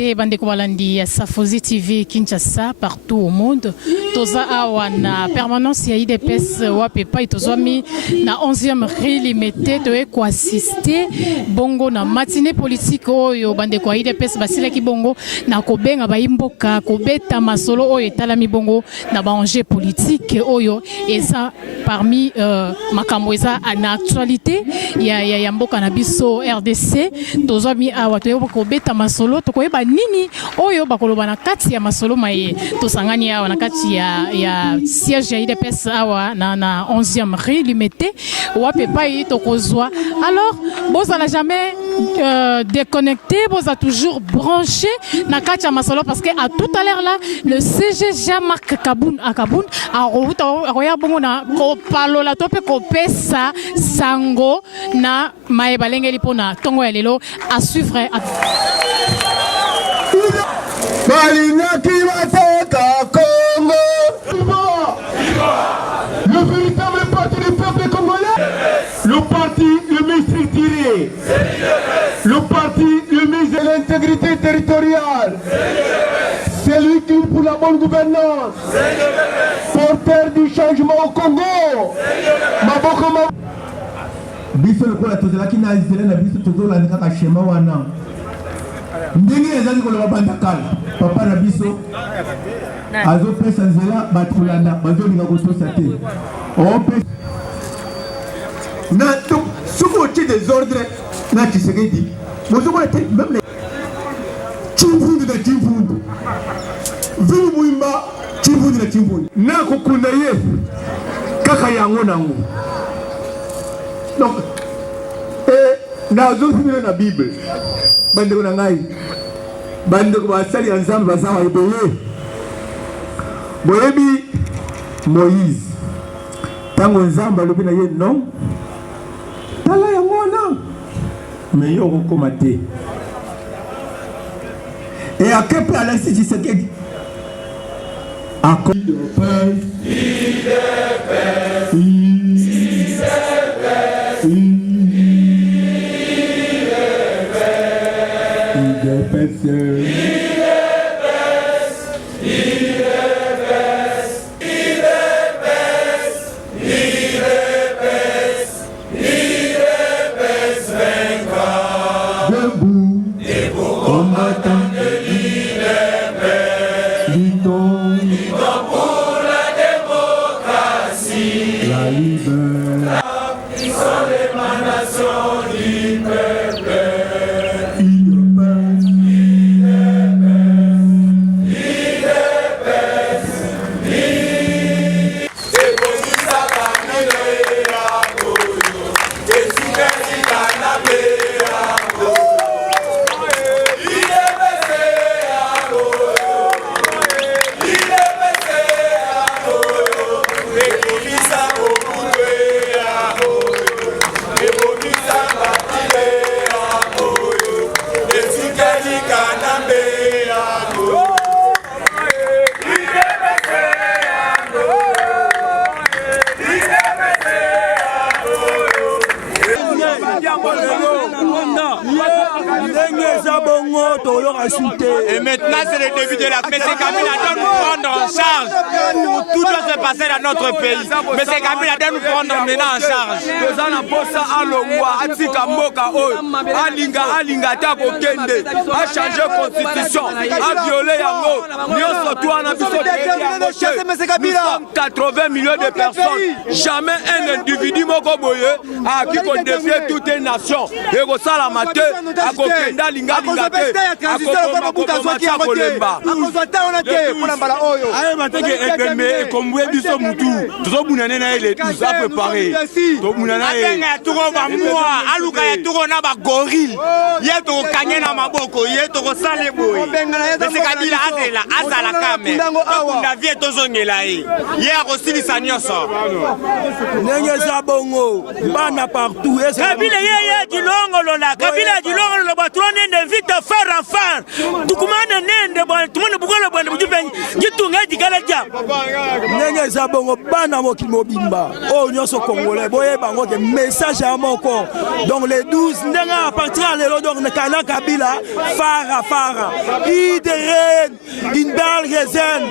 Salute Bandeko Balandi Safozi TV Kinshasa partout au monde. Toza awana permanence ya IDPS wapepa itozwami na 11e relimité de ko assister bongo na matinée politique oyo bandeko IDPS basilaki bongo na kobenga baimboka kobeta masolo oyo etalami bongo na baenjeu politique oyo eza parmi makambo eza na actualité ya mboka na biso RDC tozwami awa toyo kobeta masolo tokoyeba nini oyo bakoloba na kati ya masolo maye tosangani awa na kati ya siège ya IDPS awa na 11e rue limité wapepa yi tokozwa. Alors boza la jamais déconnecté, boza toujours branché na kati ya masolo parce que à tout à l'heure là le CG Jean-Marc Kaboun a Kaboun a roya bongo na ko palola tope ko pesa sango na maye balengeli pona tongo ya lelo à suivre Congo. Le véritable parti du peuple congolais. Le parti le mieux structuré. Le parti le mieux de l'intégrité territoriale. C'est lui qui pour la bonne gouvernance. Porteur du changement au Congo. Biso le kola tozela ki na Israël na biso tozola ndika shema wana. Ndenge ezali koloba bandakala papa na biso azo pesa nzela batulanda bazolinga kotosa te ope na donc souvent tu désordre na Tshisekedi mozo ko te même les chimvundu na chimvundu vini muimba chimvundu na chimvundu na kokunda ye kaka yango nango donc na zo fimile na Bible bandeko na ngai bandeko basali ya nzambe bazawa ebele boyebi Moïse tango nzambe alobi na ye non tala yango wana me yo okokoma te et akepe alasi Tshisekedi Et maintenant c'est le début de la paix. M. Kabila doit nous prendre en charge. Tout doit se passer dans notre pays. M. Kabila doit nous prendre maintenant en charge. A changer constitution, a violer yango. Nous sommes 80 millions de personnes. Jamais un individu qui peut défier toute une nation. Et au salamate, à Kokenda linga linga te. tozongela ye ye akosilisa nyonso ndenge eza bongo bana partout kabila ye dilongolola kabila dilongolola batulone ne vite faire enfant tukumane nende bwana tumone bugolo bwana bujupenyi gitunga dikala dia ndenge eza bongo bana mokili mobimba oyo nyonso congolais boye bango ke message ya moko donc les 12 ndenge à partir à lelo donc ne kana kabila fara ideren in belgezen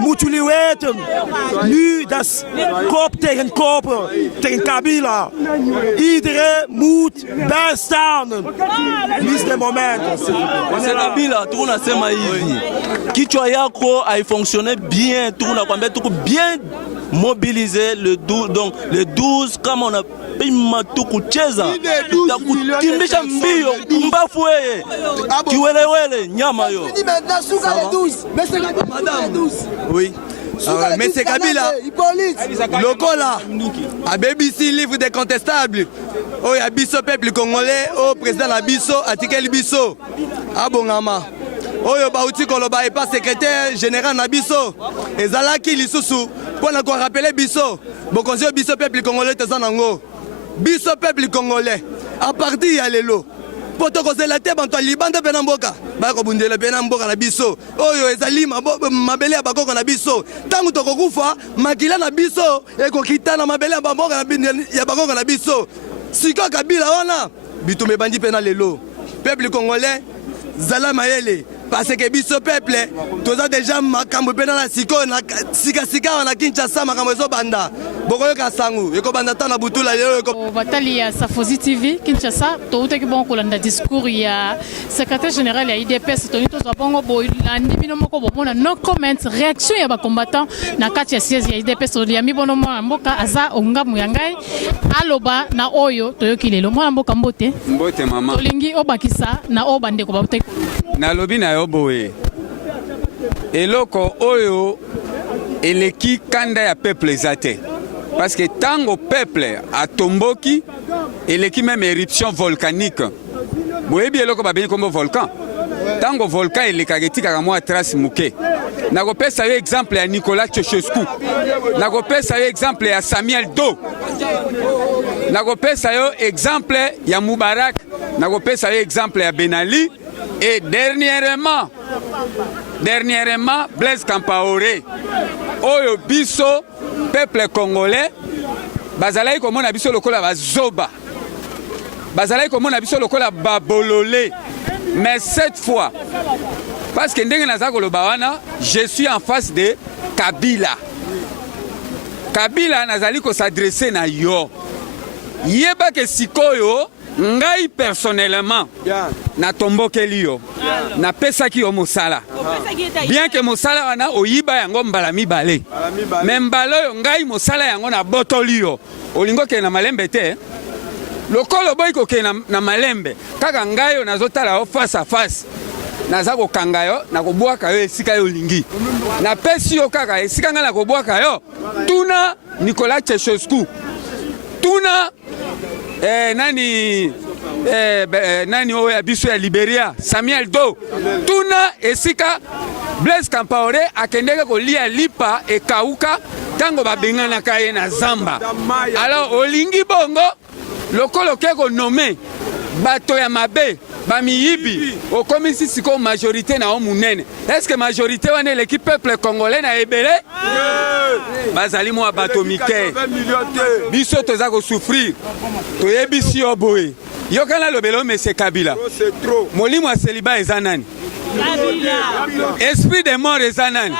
mutuli weten nu das kop tegen kop tegen kabila iedereen moet bijstaan is de moment c'est kabila tunasema hivi kichwa yako haifonctionne bien tunakwambia tuko bien mobiliser le 12 donc le 12 kama on a pima tukucheza takutimbisha mbio kumbafu wewe kiwelewele nyama yo oui mais c'est Kabila lokola a BBC livre décontestable oh ya biso peuple congolais oh président la biso atikeli biso abongama oyo bauti koloba et pas secrétaire général na biso ezalaki lisusu pona ko rappeler biso bokonzi biso peuple congolais tezanango biso peuple congolais à partir ya lelo poto kozela te bantu libanda pe na mboka ba ko bundela pe na mboka na biso oyo ezali mabele ya bakoko na biso tangu tokokufa makila na biso ekokita na mabele ya mboka ya bakoko na biso siko kabila wana bitumbe bandi pe na lelo peuple congolais zala mayele parce que biso peuple toza déjà makambo pe na siko na sika na Kinshasa makambo ezo banda bokoyoka sangu eko banda ta na butula lelo eko batali ya Safozi TV Kinshasa toutaki bon kolanda discours ya secrétaire général ya IDPS toni to bongo boyandi bino moko bomona no comments réaction ya ba combattant na kati ya siège ya IDPS to ya mibono mboka aza ongamu ya ngai aloba na oyo toyoki lelo mwana mboka mbote mama tolingi obakisa na obande ko babute na lobi na yo boye eloko oyo eleki kanda ya peuple ezate parce que tango peuple atomboki eleki même éruption volcanique boyebi eloko babeni kombo volcan tango volcan elekaka etikaka mwa trace muke nakopesa yo exemple ya Nicolas Ceausescu nakopesa yo exemple ya Samuel Doe nakopesa yo exemple ya Mubarak nakopesa yo exemple ya Ben Ali et dernièrement Blaise Compaoré oyo biso peuple congolais bazalaki komona biso lokola bazoba bazalaki komona biso lokola babololé mais cette fois parce que ndenge naza koloba wana je suis en face de Kabila nazali ko s'adresser na yo yeba ke sikoyo ngai personnellement na tombokeli yo na pesaki yo mosala bien que mosala wana oyiba yango mbala mibale mais mbala yo ngai mosala yango na botoli yo olingo ke na malembe te lokolo boy ko ke na malembe kaka ngai yo nazotala yo face à face naza kokanga yo na kobwaka yo esika yo lingi na pesi yo kaka esika nga na kobwaka yo tuna Nicolas Ceausescu tuna nani oya biso ya Liberia Samuel Doe tuna esika Blaise Compaoré akendeke kolia lipa ekauka tango babenganaka ye na zamba alors olingi bongo lokolo ke ko nommé bato ya mabe bamiyibi okomisi siko majorité na omunene est-ce que majorité wana eleki peuple congolais na ebele bazali mwa bato mike biso toza kosouffrir toyebisi yo boye yokana lobelo mese Kabila molimo ya seliba eza nani esprit de mort eza nani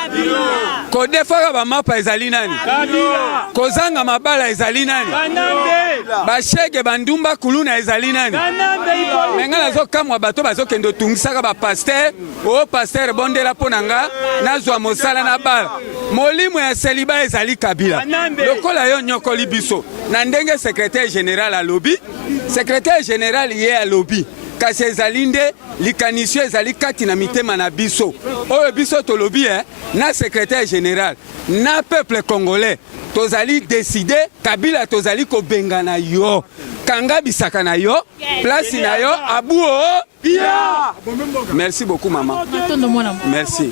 kodefaka bamapa ezali nani kozanga mabala ezali nani bashege bandumba kuluna ezali nani menga nazokamwa bato bazokende otungisaka bapaster o paster bondela mpo na nga nazwa mosala na bala molimo ya seliba ezali Kabila lokola yo nyokoli biso na ndenge secrétaire général alobi secrétaire général ye alobi kasi ezali nde likanisio ezali kati na mitema na biso oyo biso tolobi na secrétaire général na peuple congolais tozali décider Kabila tozali kobengana yo kanga bisaka na yo place na yo abuo Pia. Merci beaucoup maman. Merci.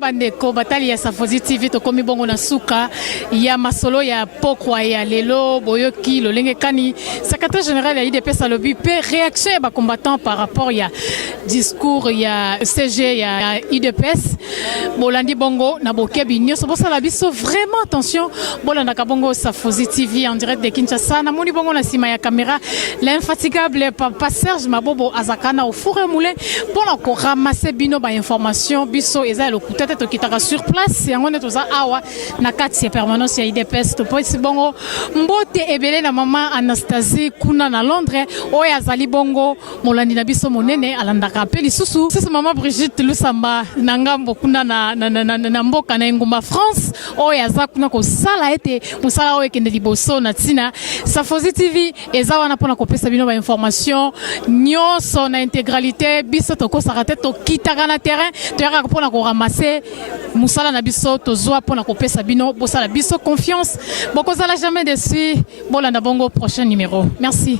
Bandeko batali ya Safozi TV to komi bongo na suka ya masolo ya pokwa ya lelo boyoki lolenge kani secrétaire général ya IDPS alobi pe réaction ya ba combattant par rapport ya discours ya CG ya IDPS bolandi bongo na bokebi nyoso bosala biso vraiment attention bolanda ka bongo Safozi TV en direct de Kinshasa na moni bongo na sima ya caméra l'infatigable papa Serge Mabobo Azakana au four et moulin pour encore ramasser bino ba information biso eza le kutete to kitaka sur place yango ne toza awa na kati ya permanence ya IDPS to poisi bongo mbote ebele na mama Anastasie kuna na Londres oya azali bongo molandi na biso monene alandaka pe lisusu sasa mama Brigitte Lusamba na ngambo kuna na mboka na Ngumba France oya za kuna ko sala ete musala oyo kende liboso na tina Safozi TV eza wana pona kopesa bino ba information nyoso na intégralité biso to ko sarate to kitaka na terrain to yaka pona ko ramasser musala na biso to zwa pona kopesa bino bosala biso confiance bokozala jamais déçu bolanda bongo prochain numéro merci.